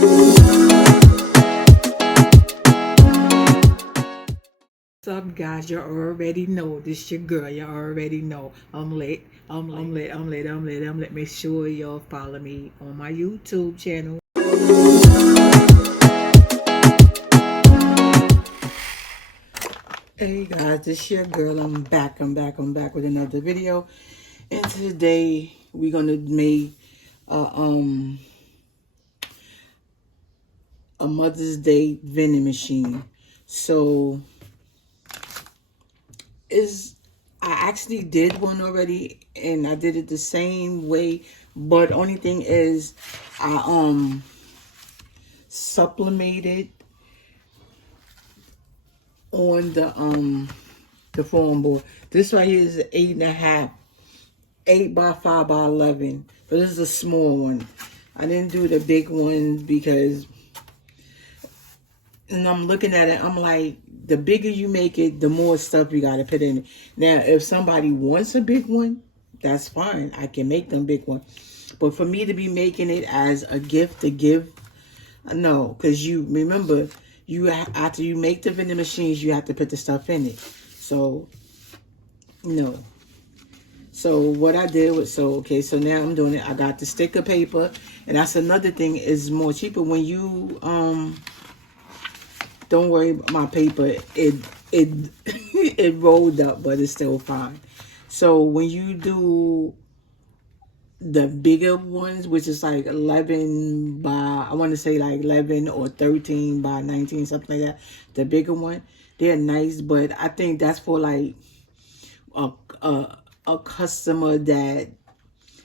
What's up, guys? You already know this your girl. You already know I'm late. Make sure y'all follow me on my YouTube channel. Hey guys, this your girl. I'm back with another video. And today we're gonna make a Mother's Day vending machine. So I actually did one already, and I did it the same way, but only thing is I supplemented on the foam board. This right here is 8.5, 8 by 5 by 11. So this is a small one. I didn't do the big one because, and I'm looking at it, I'm like, the bigger you make it, the more stuff you gotta put in it. Now, if somebody wants a big one, that's fine. I can make them big one. But for me to be making it as a gift to give, no, because you remember, after you make the vending machines, you have to put the stuff in it. So, no. So what I did was, so now I'm doing it. I got the sticker paper, and that's another thing, is more cheaper when you don't worry about my paper. It it rolled up, but it's still fine. So when you do the bigger ones, which is like 11 by, I want to say like 11 or 13 by 19, something like that. The bigger one, they're nice, but I think that's for like a customer that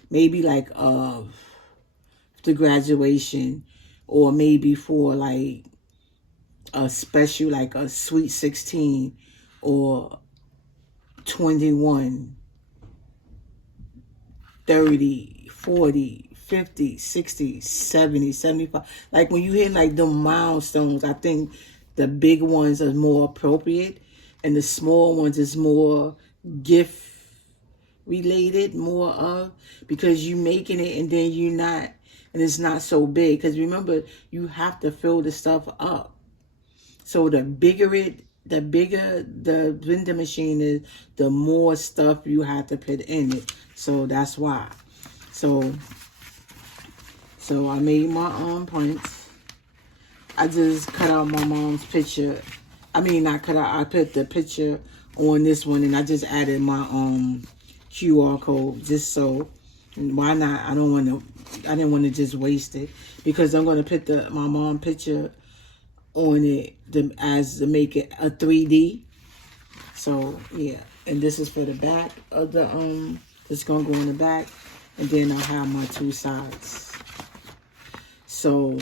maybe like the graduation, or maybe for like a special, like a sweet 16 or 21, 30, 40, 50, 60, 70, 75. Like when you hit like the milestones, I think the big ones are more appropriate, and the small ones is more gift related, more of, because you making it and then you're not, and it's not so big. Because remember, you have to fill the stuff up. So the bigger the vending machine is, the more stuff you have to put in it. So that's why. So I made my own prints. I just cut out my mom's picture. I mean, not cut out. I put the picture on this one, and I just added my QR code, just so. And why not? I didn't want to just waste it, because I'm going to put my mom picture on it to make it a 3D. So yeah, and this is for the back of the it's gonna go in the back, and then I'll have my two sides. So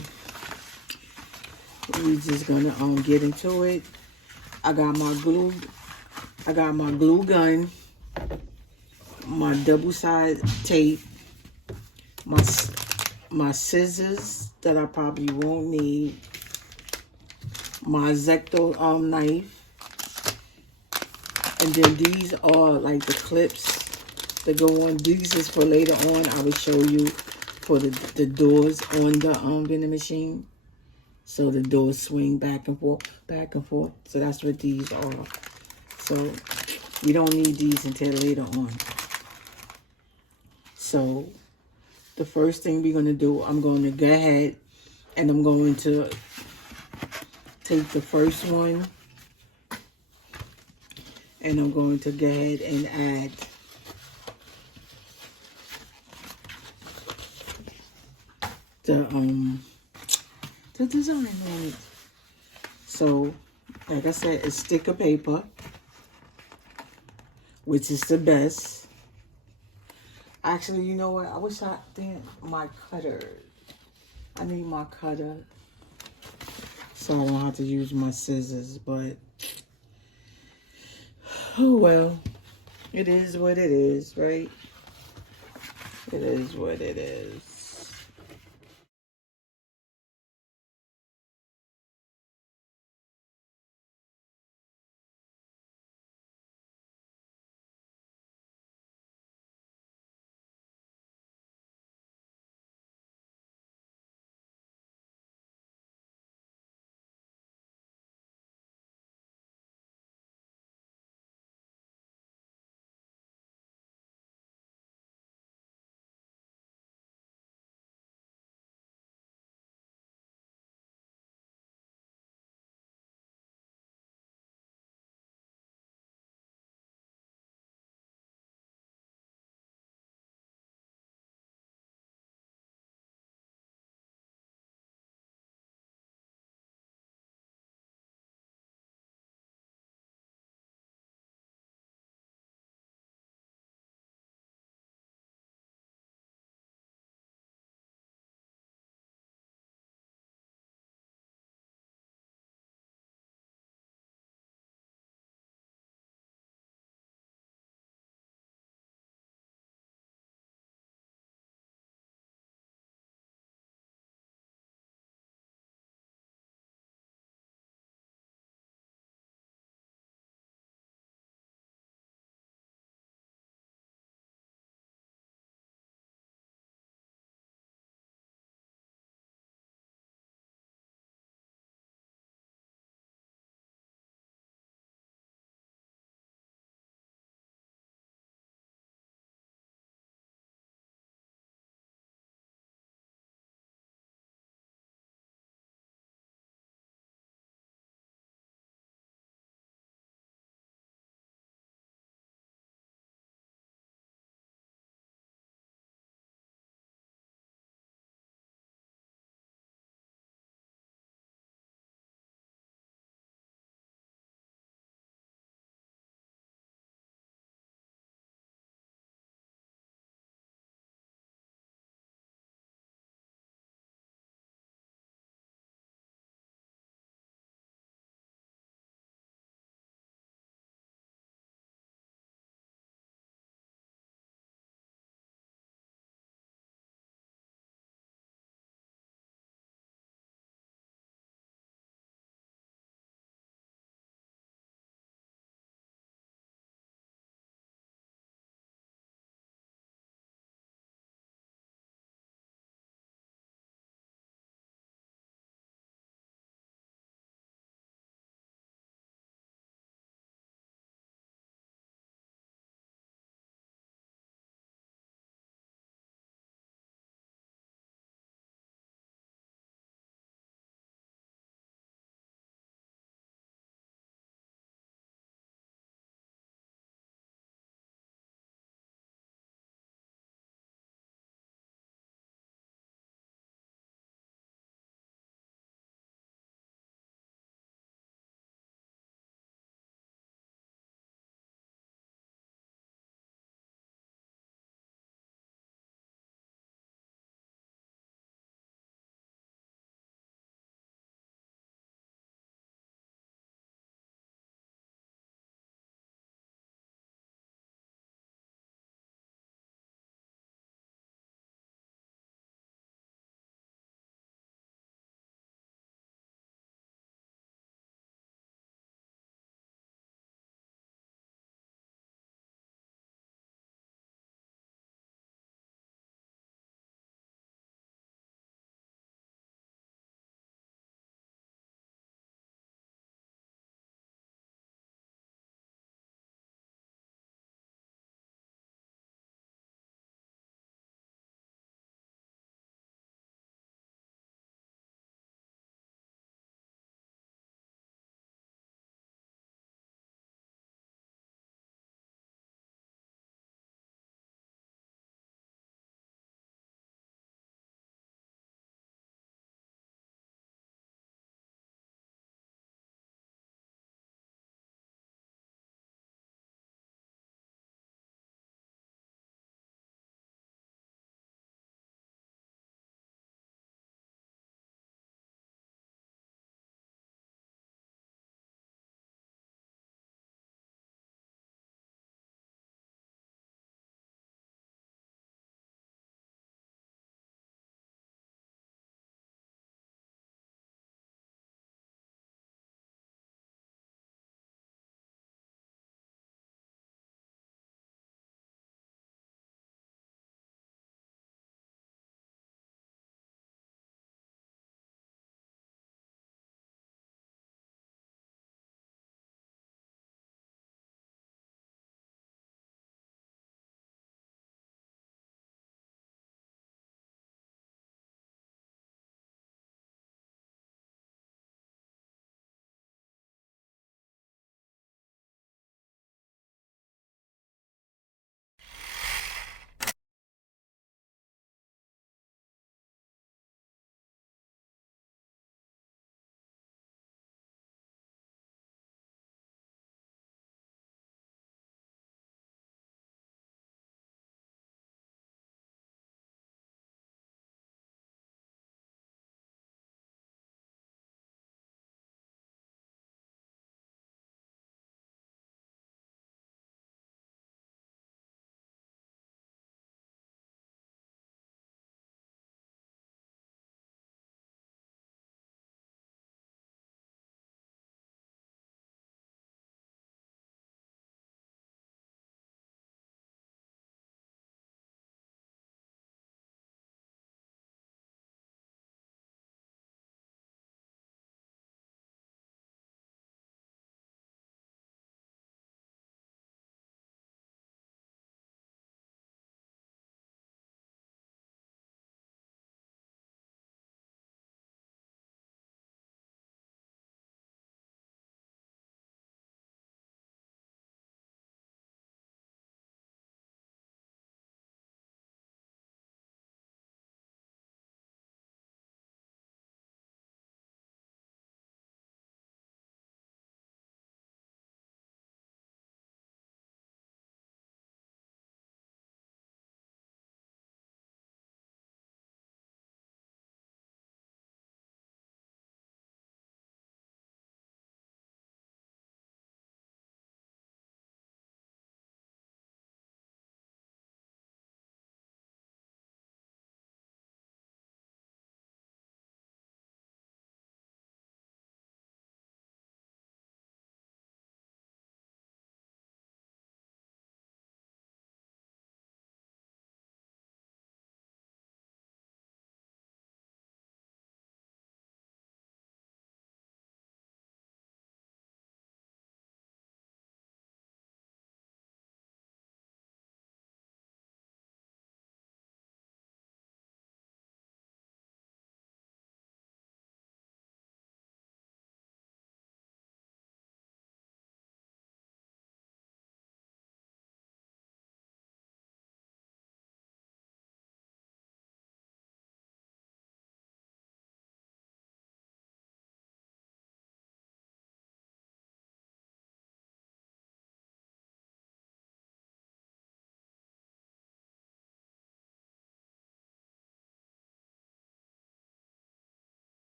we just gonna get into it. I got my glue gun, my double-sided tape, my scissors that I probably won't need, my X-Acto knife, and then these are like the clips that go on. These is for later on. I will show you for the doors on the vending machine. So the doors swing back and forth. So that's what these are. So we don't need these until later on. So the first thing we're going to do, I'm going to go ahead and I'm going to take the first one, and I'm going to go ahead and add the design on it. So like I said, it's sticker paper, which is the best. Actually, you know what? I wish I didn't my cutter. I need my cutter, so I won't have to use my scissors, but oh well. It is what it is, right? It is what it is.